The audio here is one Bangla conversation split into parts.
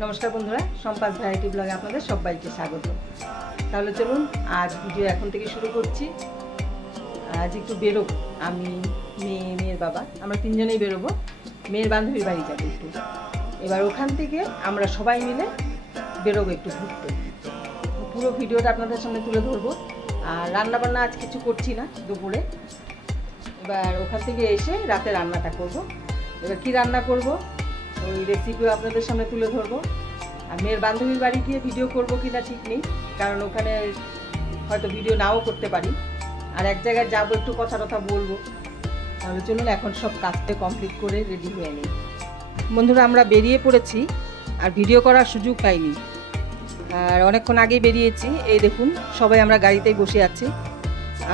नमस्कार बंधुरा सम्पास भैराइटी ब्लगे आपनादेर सबाइके स्वागत। ताहले चलुन आज भिडियो एखन थेके शुरू करछि। आज एकटु बेरोबो आमी मेयेर बाबा आमरा तीनजनेई बेरोबो मेयेर बान्धबीर बाड़ी जाबो एकटु। एबार ओखान थेके आमरा सबाई मिले बेरोबो एकटु घुरते। पुरो भिडियोटा आपनादेर सामने तुले धरबो। आर रान्ना बान्ना आज किछु करछि ना दुपुरे। एबार ओखान थेके एसे राते रान्नाटा करबो। एबार कि रान्ना करबो ওই রেসিপিও আপনাদের সামনে তুলে ধরবো। আর মেয়ের বান্ধবীর বাড়ি গিয়ে ভিডিও করব কিনা ঠিক নেই, কারণ ওখানে হয়তো ভিডিও নাও করতে পারি। আর এক জায়গায় যাবো, একটু কথা বলবো। তাহলে চলুন এখন সব কাজটা কমপ্লিট করে রেডি হয়ে নিই। বন্ধুরা আমরা বেরিয়ে পড়েছি আর ভিডিও করার সুযোগ পাইনি। আর অনেকক্ষণ আগেই বেরিয়েছি। এই দেখুন সবাই আমরা গাড়িতেই বসে আছি।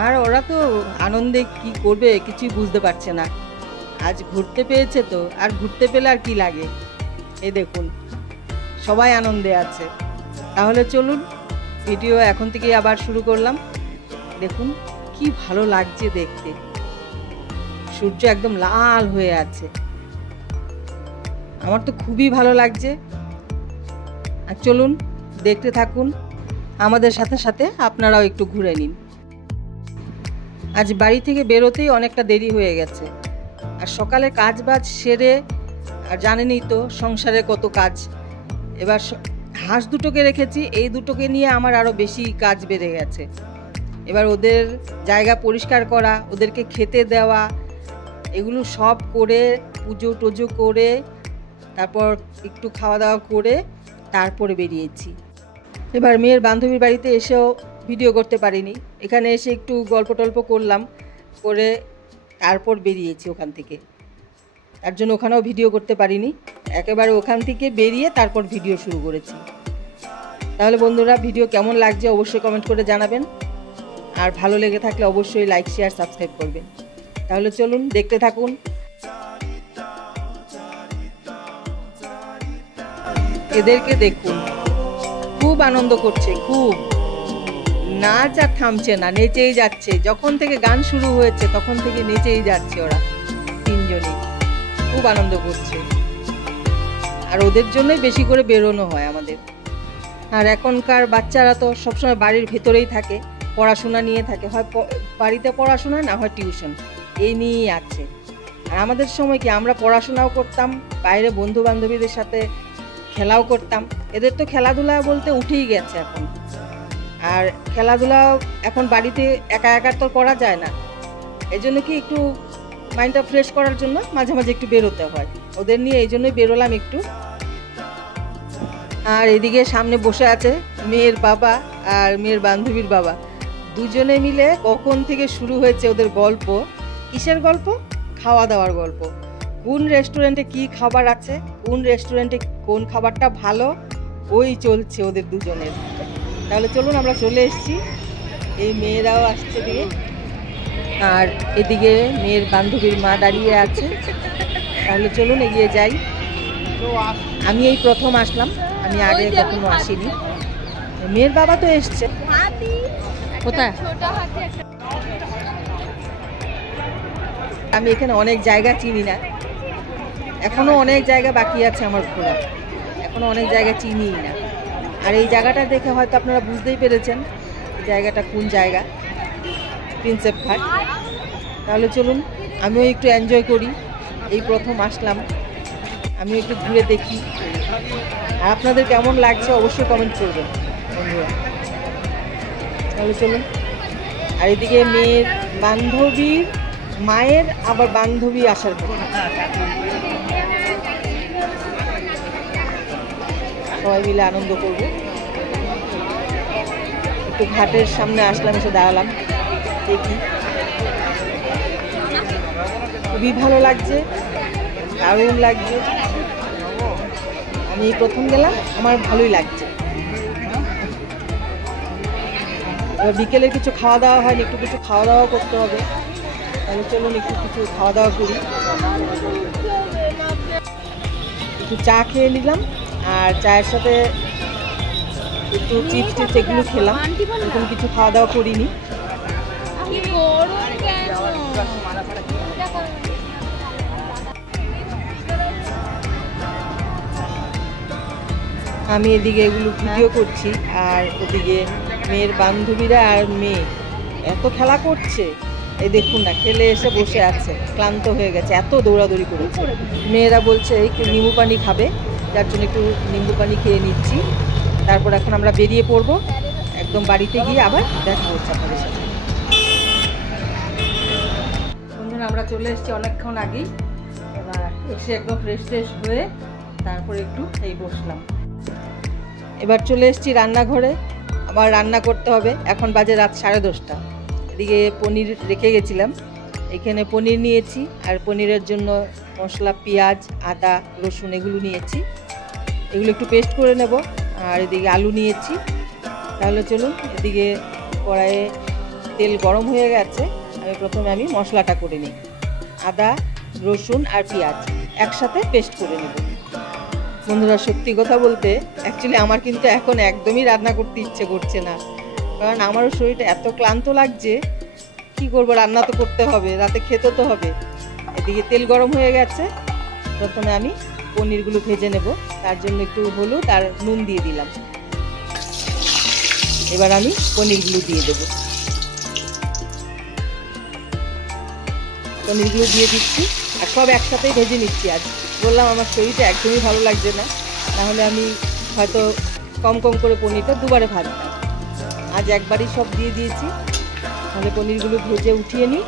আর ওরা তো আনন্দে কি করবে কিছুই বুঝতে পারছে না। आज घुरते पेয়েছে তো, আর ঘুরতে পেলে আর কি লাগে। এই দেখুন সবাই আনন্দে আছে। তাহলে চলুন ভিডিও এখন থেকে আবার শুরু করলাম। দেখুন কি ভালো লাগছে দেখতে, সূর্য একদম লাল হয়ে আছে। আমার তো খুবই ভালো লাগছে। আর চলুন দেখতে থাকুন, আমাদের সাথে সাথে আপনারাও একটু ঘুরে নিন। আজ বাড়ি থেকে বেরোতেই অনেকটা দেরি হয়ে গেছে। আর সকালে কাজ বাজ সেরে, আর জানেনই তো সংসারে কত কাজ। এবার হাঁস দুটোকে রেখেছি, এই দুটোকে নিয়ে আমার আরও বেশি কাজ বেড়ে গেছে। এবার ওদের জায়গা পরিষ্কার করা, ওদেরকে খেতে দেওয়া, এগুলো সব করে পুজো টুজো করে তারপর একটু খাওয়া দাওয়া করে তারপরে বেরিয়েছি। এবার মেয়ের বান্ধবীর বাড়িতে এসেও ভিডিও করতে পারিনি। এখানে এসে একটু গল্প টল্প করলাম, করে তারপর বেরিয়েছি ওখান থেকে। তার জন্য ওখানেও ভিডিও করতে পারিনি। একেবারে ওখান থেকে বেরিয়ে তারপর ভিডিও শুরু করেছি। তাহলে বন্ধুরা ভিডিও কেমন লাগছে অবশ্যই কমেন্ট করে জানাবেন। আর ভালো লেগে থাকলে অবশ্যই লাইক শেয়ার সাবস্ক্রাইব করবেন। তাহলে চলুন দেখতে থাকুন। এদেরকে দেখুন খুব আনন্দ করছে, খুব নাচ আর থামছে না, নেচেই যাচ্ছে। যখন থেকে গান শুরু হয়েছে তখন থেকে নেচেই যাচ্ছে। ওরা তিনজনই খুব আনন্দ করছে। আর ওদের জন্যই বেশি করে বেরোনো হয় আমাদের। আর এখনকার বাচ্চারা তো সবসময় বাড়ির ভেতরেই থাকে, পড়াশোনা নিয়ে থাকে। হয় বাড়িতে পড়াশোনা, না হয় টিউশন, এই নিয়েই আছে। আর আমাদের সময় কি আমরা পড়াশোনাও করতাম, বাইরে বন্ধু বান্ধবীদের সাথে খেলাও করতাম। এদের তো খেলাধুলা বলতে উঠেই গেছে এখন। আর খেলাধুলা এখন বাড়িতে একা একা তো করা যায় না। এই জন্য কি একটু মাইন্ডটা ফ্রেশ করার জন্য মাঝে মাঝে একটু বেরোতে হয়। ওদের নিয়ে এই জন্যই বেরোলাম একটু। আর এদিকে সামনে বসে আছে মেয়ের বাবা আর মেয়ের বান্ধবীর বাবা। দুজনে মিলে কখন থেকে শুরু হয়েছে ওদের গল্প। কিসের গল্প? খাওয়া দাওয়ার গল্প। কোন রেস্টুরেন্টে কি খাবার আছে, কোন রেস্টুরেন্টে কোন খাবারটা ভালো, ওই চলছে ওদের দুজনের। তাহলে চলুন আমরা চলে এসেছি। এই মেয়েরাও আসছে দিকে, আর এদিকে মেয়ের বান্ধবীর মা দাঁড়িয়ে আছে। তাহলে চলুন এগিয়ে যাই। আমি এই প্রথম আসলাম, আমি আগে কখনো আসিনি। মেয়ের বাবা তো এসছে। কোথায়? আমি এখানে অনেক জায়গা চিনি না, এখনো অনেক জায়গা বাকি আছে আমার ঘোরা, এখনো অনেক জায়গা চিনিই না। আর এই জায়গাটা দেখে হয়তো আপনারা বুঝতেই পেরেছেন জায়গাটা কোন জায়গা, প্রিন্সেপ ঘাট। তাহলে চলুন আমিও একটু এনজয় করি। এই প্রথম আসলাম, আমিও একটু ঘুরে দেখি। আর আপনাদের কেমন লাগছে অবশ্যই কমেন্ট করবেন বন্ধুরা। তাহলে চলুন। আর এদিকে মেয়ের বান্ধবীর মায়ের আবার বান্ধবী আসার কথা, সবাই মিলে আনন্দ করব। একটু ঘাটের সামনে আসলাম, এসে দাঁড়ালাম, দেখি। খুবই ভালো লাগছে, দারুণ লাগছে। আমি প্রথম গেলাম, আমার ভালোই লাগছে। এবার বিকেলে কিছু খাওয়া দাওয়া হয়নি, একটু কিছু খাওয়া দাওয়া করতে হবে। তাহলে চলুন একটু কিছু খাওয়া দাওয়া করি। একটু চা খেয়ে নিলাম, আর চায়ের সাথে একটু চিপস টিপস এগুলো খেলাম। এরকম কিছু খাওয়া দাওয়া করিনি। আমি এদিকে এগুলো ভিডিও করছি, আর ওদিকে মেয়ের বান্ধবীরা আর মেয়ে এত খেলা করছে। এই দেখুন না, খেলে এসে বসে আছে, ক্লান্ত হয়ে গেছে, এত দৌড়াদৌড়ি করেছে। মেয়েরা বলছে একটু নিম্বু পানি খাবে, যার জন্য একটু নিম্বু পানি খেয়ে নিচ্ছি। তারপর এখন আমরা বেরিয়ে পড়বো, একদম বাড়িতে গিয়ে আবার দেখা হচ্ছে আপনাদের সাথে। বন্ধুরা, আমরা চলে এসেছি অনেকক্ষণ আগেই। এবার এসে একদম ফ্রেশ হয়ে তারপরে একটু এই বসলাম। এবার চলে এসেছি রান্নাঘরে, আবার রান্না করতে হবে। এখন বাজে রাত 10:30। এদিকে পনির রেখে গেছিলাম, এখানে পনির নিয়েছি, আর পনিরের জন্য মশলা, পেঁয়াজ, আদা, রসুন এগুলো নিয়েছি। এগুলো একটু পেস্ট করে নেব। আর এদিকে আলু নিয়েছি। তাহলে চলুন, এদিকে কড়াইয়ে তেল গরম হয়ে গেছে। প্রথমে আমি মশলাটা করে নিই। আদা, রসুন আর পেঁয়াজ একসাথে পেস্ট করে নেব। বন্ধুরা, সত্যি কথা বলতে অ্যাকচুয়ালি আমার কিন্তু এখন একদমই রান্না করতে ইচ্ছে করছে না, কারণ আমারও শরীরটা এত ক্লান্ত লাগছে। কি করব, রান্না তো করতে হবে, রাতে খেতে তো হবে। এদিকে তেল গরম হয়ে গেছে, প্রথমে আমি পনিরগুলো ভেজে নেব। তার জন্য একটু হলুদ আর নুন দিয়ে দিলাম। এবার আমি পনিরগুলো দিয়ে দেব। পনিরগুলো দিয়ে দিচ্ছি, আর সব একসাথেই ভেজে নিচ্ছি। আজ বললাম আমার শরীরটা একদমই ভালো লাগছে না, নাহলে আমি হয়তো কম কম করে পনিরটা দুবারে ভাজতাম। আজ একবারই সব দিয়ে দিয়েছি। তাহলে পনিরগুলো ভেজে উঠিয়ে নিই,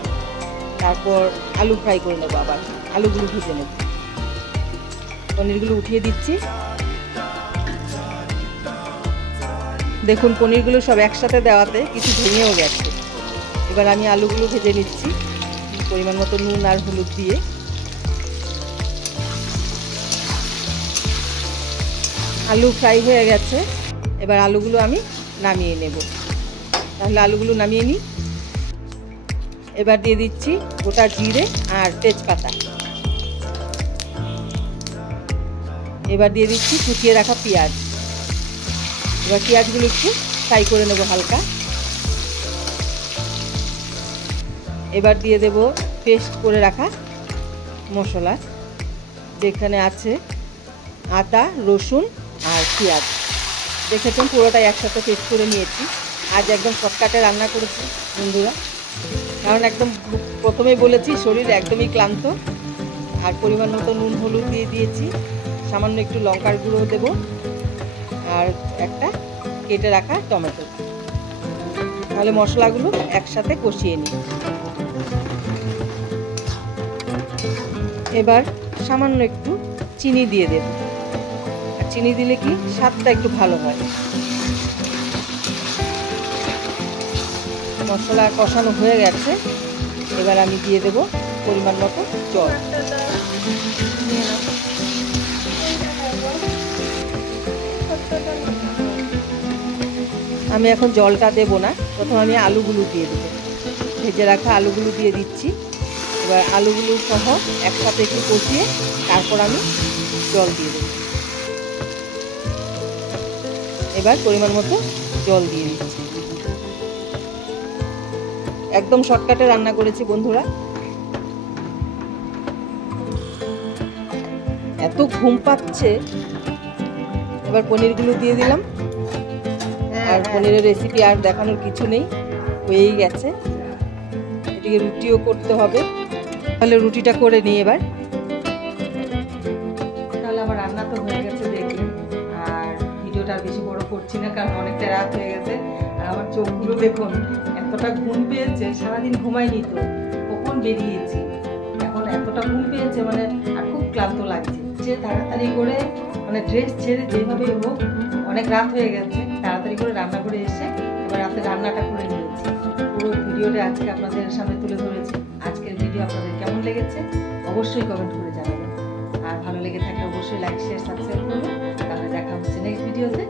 তারপর আলু ফ্রাই করে নেবো। আবার আলুগুলো ভেজে নেব। পনিরগুলো উঠিয়ে দিচ্ছি। দেখুন, পনিরগুলো সব একসাথে দেওয়াতে কিছু ভেঙেও গেছে। এবার আমি আলুগুলো ভেজে নিচ্ছি পরিমাণ মতো নুন আর হলুদ দিয়ে। আলু ফ্রাই হয়ে গেছে, এবার আলুগুলো আমি নামিয়ে নেব। তাহলে আলুগুলো নামিয়ে নিই। এবার দিয়ে দিচ্ছি গোটা জিরে আর তেজপাতা। এবার দিয়ে দিচ্ছি কুচিয়ে রাখা পেঁয়াজ। এবার পেঁয়াজগুলো একটু ফ্রাই করে নেব হালকা। এবার দিয়ে দেব পেস্ট করে রাখা মশলা, যেখানে আছে আদা, রসুন আর পেঁয়াজ। দেখেছেন, পুরোটাই একসাথে পেস্ট করে নিয়েছি। আজ একদম শর্টকাটে রান্না করেছি বন্ধুরা, কারণ একদম প্রথমেই বলেছি শরীর একদমই ক্লান্ত। আর পরিমাণ মতো নুন হলুদ দিয়ে দিয়েছি, সামান্য একটু লঙ্কার গুঁড়ো দেব, আর একটা কেটে রাখা টমেটো। তাহলে মশলাগুলো একসাথে কষিয়ে নিই। এবার সামান্য একটু চিনি দিয়ে দেব, আর চিনি দিলে কি স্বাদটা একটু ভালো হয়। মশলা কষানো হয়ে গেছে, এবার আমি দিয়ে দেব পরিমাণ মতো জল। আমি এখন জলটা দেব না, প্রথমে আমি আলুগুলো দিয়ে দেব। ভেজে রাখা আলুগুলো দিয়ে দিচ্ছি। এবার আলুগুলো সহ একসাথে একটু কষিয়ে তারপর আমি জল দিয়ে দেব। এবার পরিমাণ মতো জল দিয়ে দিচ্ছি। একদম শর্টকাটে রান্না করেছি বন্ধুরা। এত ঘুম পাচ্ছে। এবার পনিরগুলো দিয়ে দিলাম, আর পনিরের রেসিপি আর দেখানোর কিছু নেই, হয়েই গেছে। এদিকে রুটিও করতে হবে, তাহলে রুটিটা করে নিই এবার। তাহলে আমার রান্না তো হয়ে গেছে দেখলেন, আর ভিডিওটা আর বেশি বড় করছি না, কারণ অনেকটা রাত হয়ে গেছে। আর আমার চোখগুলো দেখুন, এতটা ঘুম পেয়েছে, সারাদিন ঘুমাইনি তো, কখন বেরিয়েছি, এখন এতটা ঘুম পেয়েছে মানে, আর খুব ক্লান্ত লাগছে। যে তাড়াতাড়ি করে মানে ড্রেস ছেড়ে যেভাবে হোক, অনেক রাত হয়ে গেছে, তাড়াতাড়ি করে রান্না করে এসে এবার রাতে রান্নাটা করে নিয়েছি। পুরো ভিডিওটা আজকে আপনাদের সামনে তুলে ধরেছি। আজকের ভিডিও আপনাদের কেমন লেগেছে অবশ্যই কমেন্ট করে জানাবেন, আর ভালো লেগে থাকলে অবশ্যই লাইক, শেয়ার, সাবস্ক্রাইব করবেন। তাহলে দেখা হচ্ছে নেক্সট ভিডিওতে।